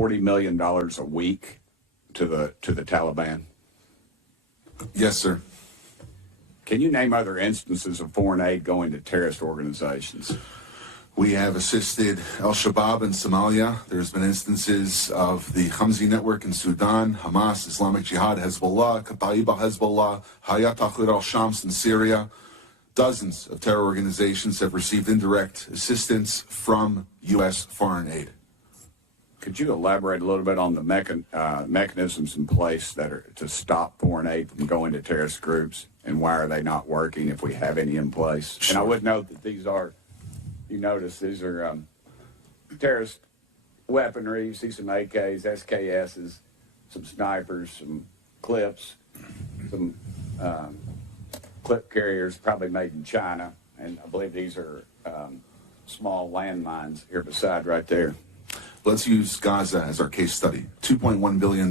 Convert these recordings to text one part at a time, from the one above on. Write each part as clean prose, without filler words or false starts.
$40 million a week to the Taliban? Yes, sir. Can you name other instances of foreign aid going to terrorist organizations? We have assisted al-Shabaab in Somalia. There's been instances of the Khamsi network in Sudan, Hamas, Islamic Jihad, Hezbollah, Kataib al-Hezbollah, Hayat Tahrir al-Shams in Syria. Dozens of terror organizations have received indirect assistance from U.S. foreign aid. Could you elaborate a little bit on the mechanisms in place that are to stop foreign aid from going to terrorist groups, and why are they not working if we have any in place? Sure. And I would note that these are, you notice, these are terrorist weaponry. You see some AKs, SKSs, some snipers, some clips, some clip carriers, probably made in China. And I believe these are small landmines here beside right there. Let's use Gaza as our case study. $2.1 billion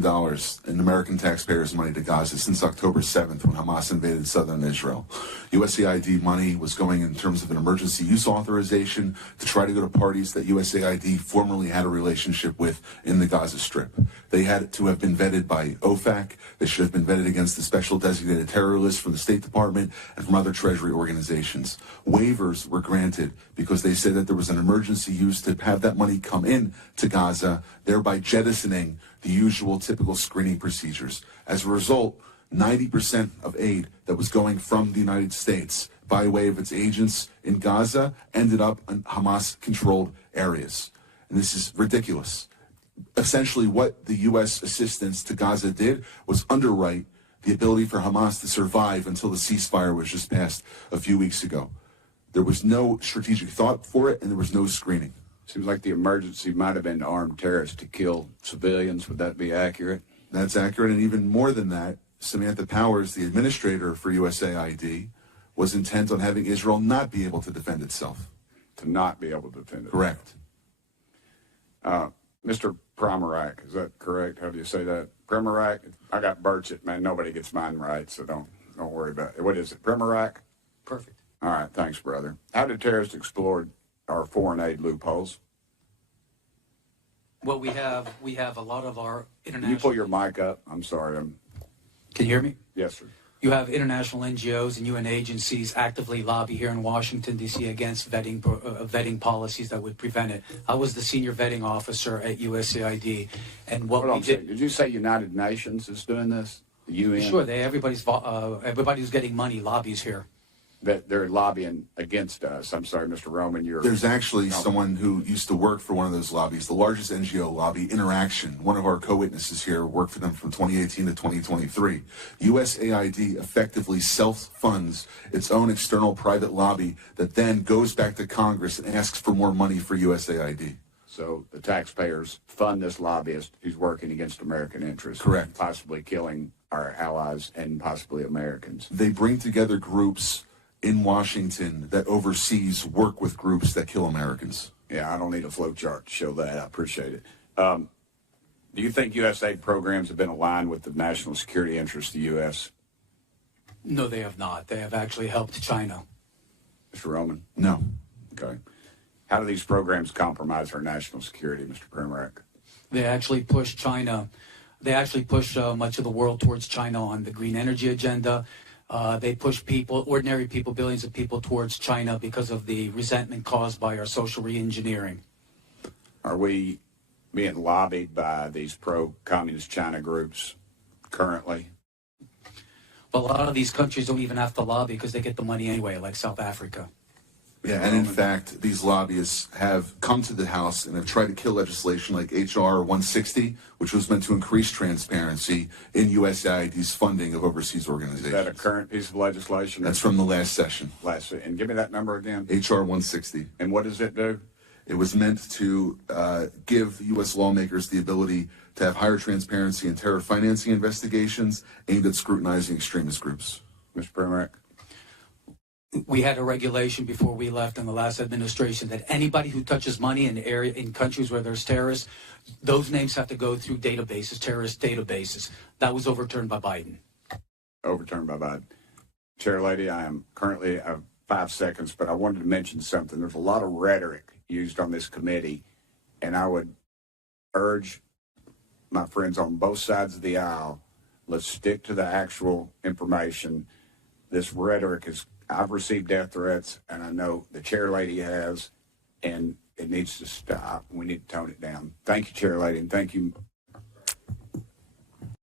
in American taxpayers' money to Gaza since October 7th when Hamas invaded southern Israel. USAID money was going in terms of an emergency use authorization to try to go to parties that USAID formerly had a relationship with in the Gaza Strip. They had to have been vetted by OFAC. They should have been vetted against the special designated terror list from the State Department and from other Treasury organizations. Waivers were granted because they said that there was an emergency use to have that money come in to Gaza, thereby jettisoning the usual typical screening procedures. As a result, 90% of aid that was going from the United States by way of its agents in Gaza ended up in Hamas-controlled areas. And this is ridiculous. Essentially, what the U.S. assistance to Gaza did was underwrite the ability for Hamas to survive until the ceasefire was just passed a few weeks ago. There was no strategic thought for it, and there was no screening. Seems like the emergency might have been armed terrorists to kill civilians. Would that be accurate? That's accurate, and even more than that, Samantha Powers, the administrator for USAID, was intent on having Israel not be able to defend itself. To not be able to defend it. Correct. Mr. Primorak, is that correct? How do you say that? Primorak? I got Burchett, man. Nobody gets mine right, so don't worry about it. What is it? Primorak? Perfect. All right, thanks, brother. How did terrorists exploit our foreign aid loopholes? Well, we have a lot of our international... Can you pull your mic up? I'm sorry. Can you hear me? Yes, sir. You have international NGOs and UN agencies actively lobby here in Washington, D.C. against vetting policies that would prevent it. I was the senior vetting officer at USAID, and what we did... Did you say United Nations is doing this? The UN? Sure, everybody who's getting money lobbies here. That they're lobbying against us. I'm sorry, Mr. Roman. There's actually someone who used to work for one of those lobbies, the largest NGO lobby, Interaction. One of our co-witnesses here worked for them from 2018 to 2023. USAID effectively self-funds its own external private lobby that then goes back to Congress and asks for more money for USAID. So the taxpayers fund this lobbyist who's working against American interests. Correct. Possibly killing our allies and possibly Americans. They bring together groups in Washington that oversees work with groups that kill Americans. Yeah, I don't need a flow chart to show that. I appreciate it. Do you think USAID programs have been aligned with the national security interests of the U.S.? No, they have not. They have actually helped China. Mr. Roman? No. Okay. How do these programs compromise our national security, Mr. Primorak? They actually push China. They actually push much of the world towards China on the green energy agenda. They push people, ordinary people, billions of people towards China because of the resentment caused by our social re-engineering. Are we being lobbied by these pro-communist China groups currently? But a lot of these countries don't even have to lobby because they get the money anyway, like South Africa. Yeah, and in fact, these lobbyists have come to the House and have tried to kill legislation like H.R. 160, which was meant to increase transparency in USAID's funding of overseas organizations. Is that a current piece of legislation? That's from the last session. And give me that number again. H.R. 160. And what does it do? It was meant to give U.S. lawmakers the ability to have higher transparency in terror financing investigations aimed at scrutinizing extremist groups. Mr. Primorak? We had a regulation before we left in the last administration that anybody who touches money in countries where there's terrorists, those names have to go through databases, terrorist databases. That was overturned by Biden. Overturned by Biden. Chair Lady, I am currently 5 seconds, but I wanted to mention something. There's a lot of rhetoric used on this committee, and I would urge my friends on both sides of the aisle, let's stick to the actual information. This rhetoric is, I've received death threats, and I know the chair lady has, and it needs to stop. We need to tone it down. Thank you, chair lady, and thank you,